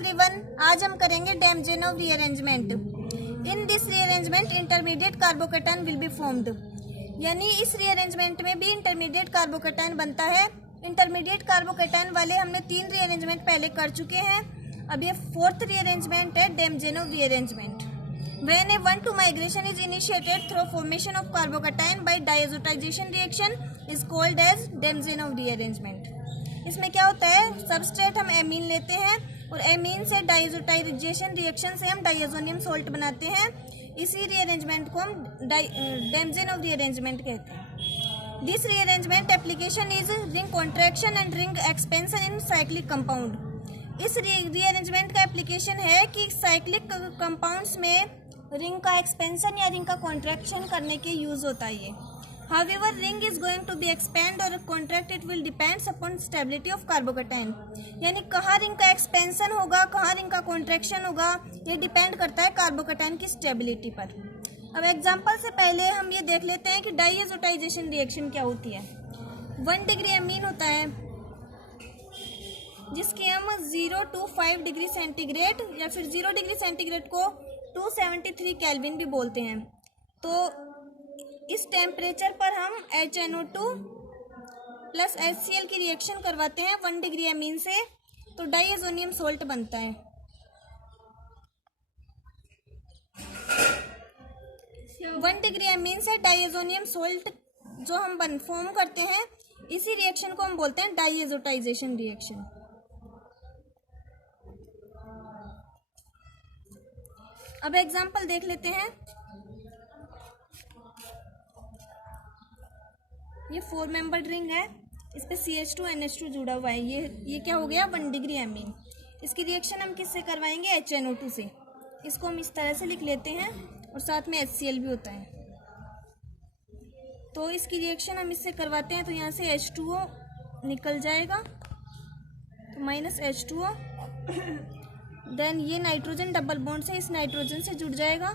Everyone, आज हम करेंगे Demjanov rearrangement. In this rearrangement intermediate carbocation will be formed. यानी इस रीअरेंजमेंट में भी इंटरमीडिएट कार्बोकैटायन बनता है। इंटरमीडिएट कार्बोकैटायन वाले हमने 3 रीअरेंजमेंट पहले कर चुके हैं। अब ये 4th रीअरेंजमेंट है, डेमजेनोव rearrangement. When a 1,2 migration is initiated through formation of carbocation by diazotization reaction is called as Demjanov rearrangement। इसमें क्या होता है, सबस्ट्रेट हम एमीन लेते हैं और एमीन से डाइजोटाइजेशन रिएक्शन से हम डाइएजोनियम सोल्ट बनाते हैं। इसी रीअरेंजमेंट को हम डेमजेनोव रीअरेंजमेंट कहते हैं। This rearrangement application is ring contraction and ring expansion in cyclic compound. इस रीअरेंजमेंट का एप्लीकेशन है कि साइक्लिक कंपाउंड्स में रिंग का एक्सपेंशन या रिंग का कॉन्ट्रैक्शन करने के यूज होता है ये। However, ring is going to be expand or contract, it will depends upon stability of carbocation। यानी कहाँ रिंग का एक्सपेंशन होगा, कहाँ रिंग का कॉन्ट्रैक्शन होगा, ये डिपेंड करता है कार्बोकैटायन की स्टेबिलिटी पर। अब एग्जांपल से पहले हम ये देख लेते हैं कि डाइएजोटाइजेशन रिएक्शन क्या होती है। 1 डिग्री एमीन होता है जिसके हम 0 to 5 डिग्री सेंटीग्रेड या फिर 0 डिग्री सेंटीग्रेड को 273 केल्विन भी बोलते हैं। तो इस टेम्परेचर पर हम HNO2 प्लस HCl की रिएक्शन करवाते हैं 1 डिग्री एमीन से, तो डाइएजोनियम सोल्ट बनता है। वन डिग्री एमीन से डाइएजोनियम सोल्ट जो हम फॉर्म करते हैं, इसी रिएक्शन को हम बोलते हैं डाइएजोटाइजेशन रिएक्शन। अब एग्जाम्पल देख लेते हैं। ये 4 मेंबर्ड रिंग है, इस पे CH2NH2 जुड़ा हुआ है। ये क्या हो गया, 1 डिग्री एमीन। इसकी रिएक्शन हम किससे करवाएंगे, HNO2 से। इसको हम इस तरह से लिख लेते हैं और साथ में HCl भी होता है। तो इसकी रिएक्शन हम इससे करवाते हैं, तो यहाँ से H2O निकल जाएगा, तो -H2O। देन ये नाइट्रोजन डबल बॉन्ड से इस नाइट्रोजन से जुड़ जाएगा,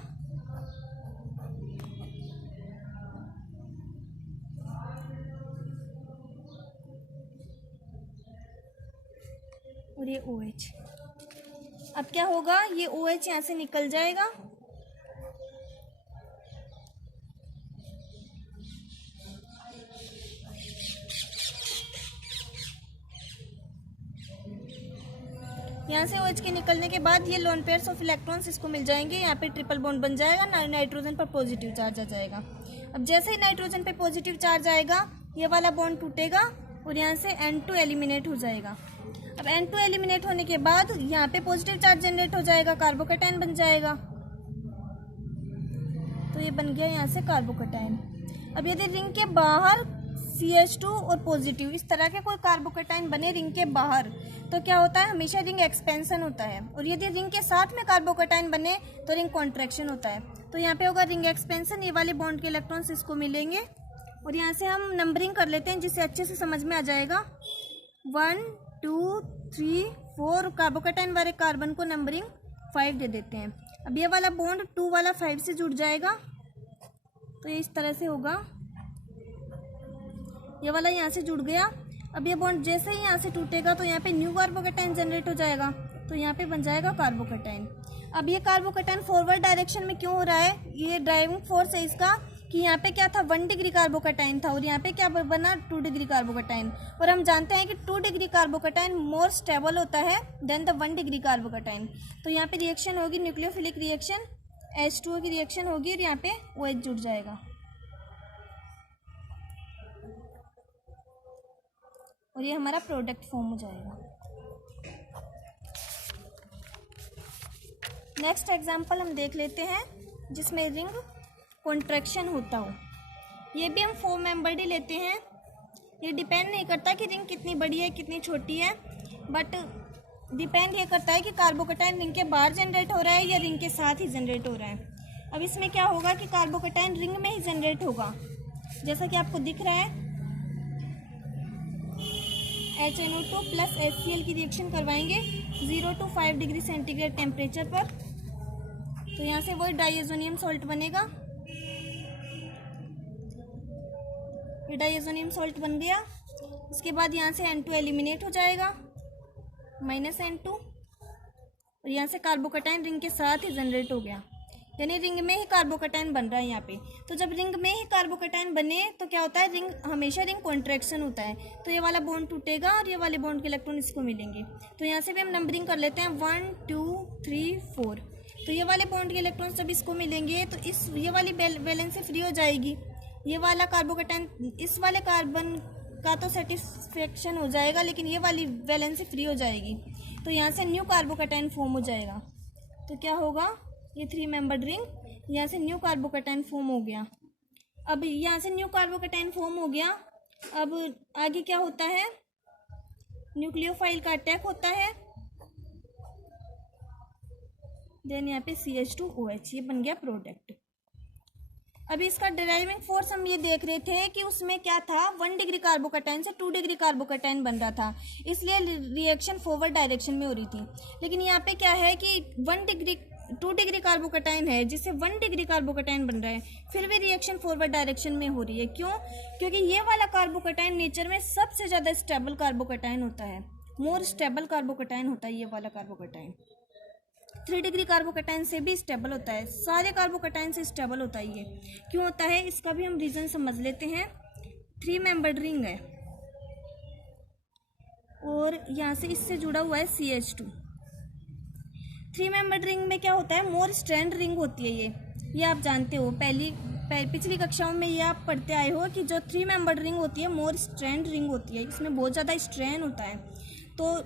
और ये OH। अब क्या होगा, ये OH यहाँ से निकल जाएगा, यहाँ से OH के निकलने के बाद ये लोन पेयर्स ऑफ इलेक्ट्रॉन्स इसको मिल जाएंगे। यहाँ पे ट्रिपल बॉन्ड बन जाएगा, नाइट्रोजन पर पॉजिटिव चार्ज आ जाएगा। अब जैसे ही नाइट्रोजन पे पॉजिटिव चार्ज आएगा, ये वाला बॉन्ड टूटेगा और यहाँ से N2 एलिमिनेट हो जाएगा। अब N2 एलिमिनेट होने के बाद यहाँ पे पॉजिटिव चार्ज जनरेट हो जाएगा, कार्बोकैटायन बन जाएगा। तो ये बन गया यहाँ से कार्बोकैटायन। अब यदि रिंग के बाहर CH2 और पॉजिटिव इस तरह के कोई कार्बोकैटायन बने रिंग के बाहर, तो क्या होता है, हमेशा रिंग एक्सपेंशन होता है। और यदि रिंग के साथ में कार्बोकैटायन बने तो रिंग कॉन्ट्रैक्शन होता है। तो यहाँ पे होगा रिंग एक्सपेंशन, ये वाले बॉन्ड के इलेक्ट्रॉन्स इसको मिलेंगे। और यहाँ से हम नंबरिंग कर लेते हैं जिससे अच्छे से समझ में आ जाएगा। 1 2 3 4 कार्बोकैटायन वाले कार्बन को नंबरिंग 5 दे देते हैं। अब ये वाला बॉन्ड 2 वाला 5 से जुड़ जाएगा, तो ये इस तरह से होगा। ये वाला यहाँ से जुड़ गया। अब ये बॉन्ड जैसे ही यहाँ से टूटेगा तो यहाँ पे न्यू कार्बोकैटायन जनरेट हो जाएगा, तो यहाँ पे बन जाएगा कार्बोकैटायन। अब ये कार्बोकैटायन फॉरवर्ड डायरेक्शन में क्यों हो रहा है, ये ड्राइविंग फोर्स है इसका कि यहाँ पे क्या था, 1 डिग्री कार्बोकैटायन था और यहाँ पे क्या बना, 2 डिग्री कार्बोकैटायन। और हम जानते हैं कि 2 डिग्री कार्बोकैटायन मोर स्टेबल होता है देन द 1 डिग्री कार्बोकैटायन। तो यहाँ पे रिएक्शन होगी, न्यूक्लियोफिलिक रिएक्शन, H2O की रिएक्शन होगी और यहाँ पे OH जुड़ जाएगा और ये हमारा प्रोडक्ट फॉर्म हो जाएगा। नेक्स्ट एग्जांपल हम देख लेते हैं जिसमें रिंग कॉन्ट्रैक्शन होता हो। ये भी हम 4 मेंबर्ड ही लेते हैं। ये डिपेंड नहीं करता कि रिंग कितनी बड़ी है कितनी छोटी है, बट डिपेंड ये करता है कि कार्बोकैटायन रिंग के बाहर जनरेट हो रहा है या रिंग के साथ ही जनरेट हो रहा है। अब इसमें क्या होगा कि कार्बोकैटायन रिंग में ही जनरेट होगा, जैसा कि आपको दिख रहा है। HNO2 प्लस HCl की रिएक्शन करवाएंगे 0 to 5 डिग्री सेंटीग्रेड टेम्परेचर पर, तो यहाँ से वही डाइएजोनियम सॉल्ट बनेगा। ये डाइएजोनियम सॉल्ट बन गया। उसके बाद यहाँ से N2 एलिमिनेट हो जाएगा, -N2। और यहाँ से कार्बोकैटायन रिंग के साथ ही जनरेट हो गया, यानी रिंग में ही कार्बोकैटायन बन रहा है यहाँ पे। तो जब रिंग में ही कार्बोकैटायन बने तो क्या होता है, रिंग हमेशा रिंग कॉन्ट्रैक्शन होता है, तो ये वाला बॉन्ड टूटेगा और ये वाले बॉन्ड के इलेक्ट्रॉन इसको मिलेंगे। तो यहाँ से भी हम नंबरिंग कर लेते हैं 1 2 3 4। तो ये वाले बॉन्ड के इलेक्ट्रॉन जब इसको मिलेंगे तो ये वाली वैलेंसी फ्री हो जाएगी, ये वाला कार्बोकैटायन इस वाले कार्बन का तो सेटिस्फेक्शन हो जाएगा, लेकिन ये वाली वैलेंसी फ्री हो जाएगी। तो यहाँ से न्यू कार्बोकैटायन फॉर्म हो जाएगा। तो क्या होगा, ये 3 मेंबर्ड रिंग, यहाँ से न्यू कार्बोकैटायन फॉर्म हो गया। अब यहाँ से न्यू कार्बोकैटायन फॉर्म हो गया, अब आगे क्या होता है, न्यूक्लियोफाइल का अटैक होता है, देन यहाँ पे CH2OH, ये बन गया प्रोडक्ट। अभी इसका ड्राइविंग फोर्स हम ये देख रहे थे कि उसमें क्या था, 1 डिग्री कार्बोकैटायन से 2 डिग्री कार्बोकैटायन बन रहा था, इसलिए रिएक्शन फॉरवर्ड डायरेक्शन में हो रही थी। लेकिन यहाँ पे क्या है कि 2 डिग्री कार्बोकैटायन है जिससे 1 डिग्री कार्बोकैटायन बन रहा है, फिर भी रिएक्शन फॉरवर्ड डायरेक्शन में हो रही है। क्यों? क्योंकि ये वाला कार्बोकैटायन नेचर में सबसे ज़्यादा स्टेबल कार्बोकैटायन होता है, मोर स्टेबल कार्बोकैटायन होता है ये वाला कार्बोकैटायन। 3 डिग्री कार्बोकैटायन से भी स्टेबल होता है, सारे कार्बोकैटायन से स्टेबल होता है। ये क्यों होता है, इसका भी हम रीज़न समझ लेते हैं। 3 मेंबर्ड रिंग है और यहाँ से इससे जुड़ा हुआ है CH2। 3 मेंबर्ड रिंग में क्या होता है, मोर स्ट्रैंड रिंग होती है ये आप जानते हो, पिछली कक्षाओं में ये आप पढ़ते आए हो कि जो 3 मेंबर्ड रिंग होती है मोर स्ट्रैंड रिंग होती है, इसमें बहुत ज़्यादा स्ट्रेन होता है। तो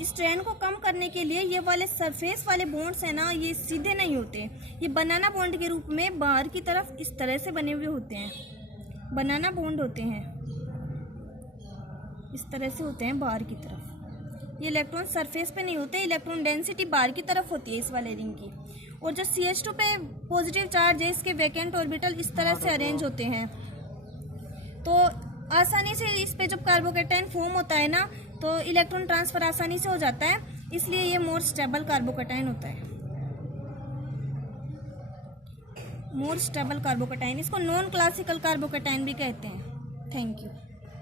स्ट्रेन को कम करने के लिए ये वाले सरफेस वाले बॉन्ड्स है ना, ये सीधे नहीं होते, ये बनाना बॉन्ड के रूप में बाहर की तरफ इस तरह से बने हुए होते हैं, बनाना बॉन्ड होते हैं, इस तरह से होते हैं बाहर की तरफ। ये इलेक्ट्रॉन सरफेस पे नहीं होते, इलेक्ट्रॉन डेंसिटी बाहर की तरफ होती है इस वाले रिंग की। और जो CH2 पे पॉजिटिव चार्ज है, इसके वैकेंट ऑर्बिटल इस तरह से अरेंज होते हैं, तो आसानी से इस पे जब कार्बोकैटायन फॉर्म होता है ना, तो इलेक्ट्रॉन ट्रांसफर आसानी से हो जाता है, इसलिए ये मोर स्टेबल कार्बोकैटायन होता है, मोर स्टेबल कार्बोकैटायन। इसको नॉन क्लासिकल कार्बोकैटायन भी कहते हैं। Thank you.